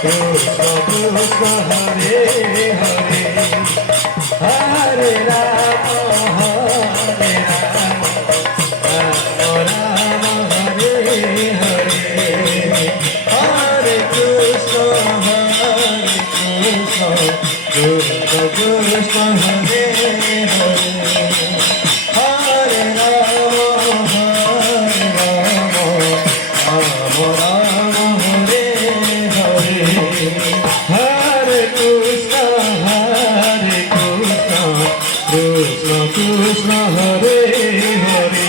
Krishna Krishna Hare Hare Hare Rama Hare Rama Rama Rama Hare Hare Hare Krishna Krishna Krishna Hare Hare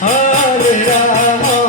Hare Rama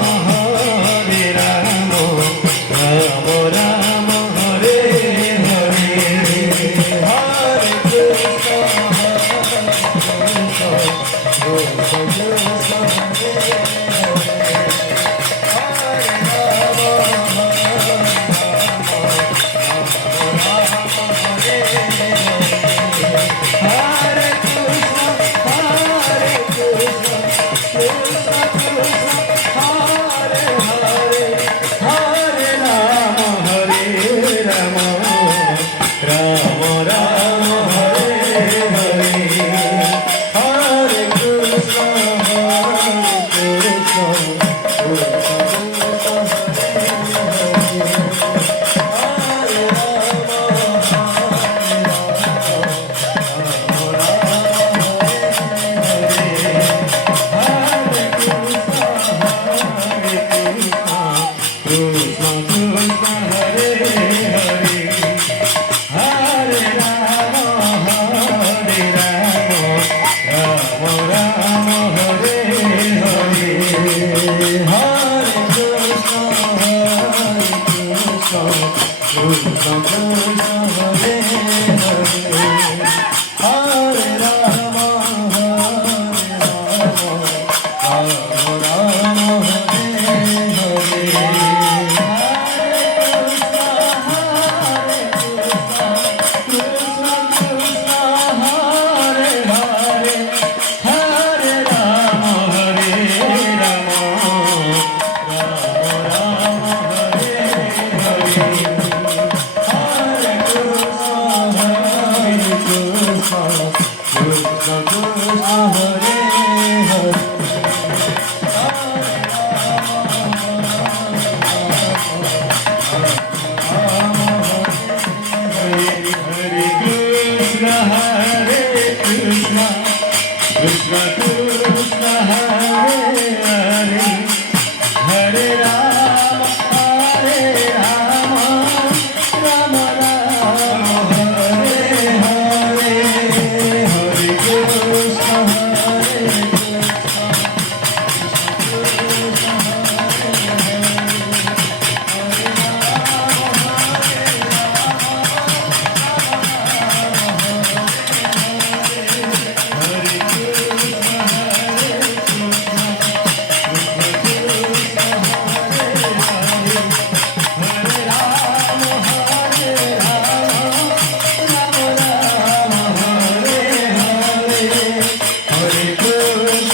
Krishna Hare Hare Hare Rama Hare Rama Rama Rama Hare Hare Hare Krishna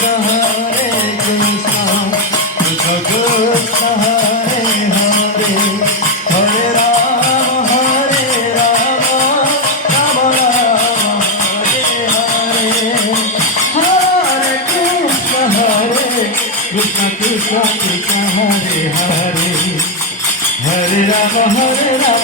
Krishna Krishna Hare Krishna Krishna Hare Hare Hare Rama Hare Rama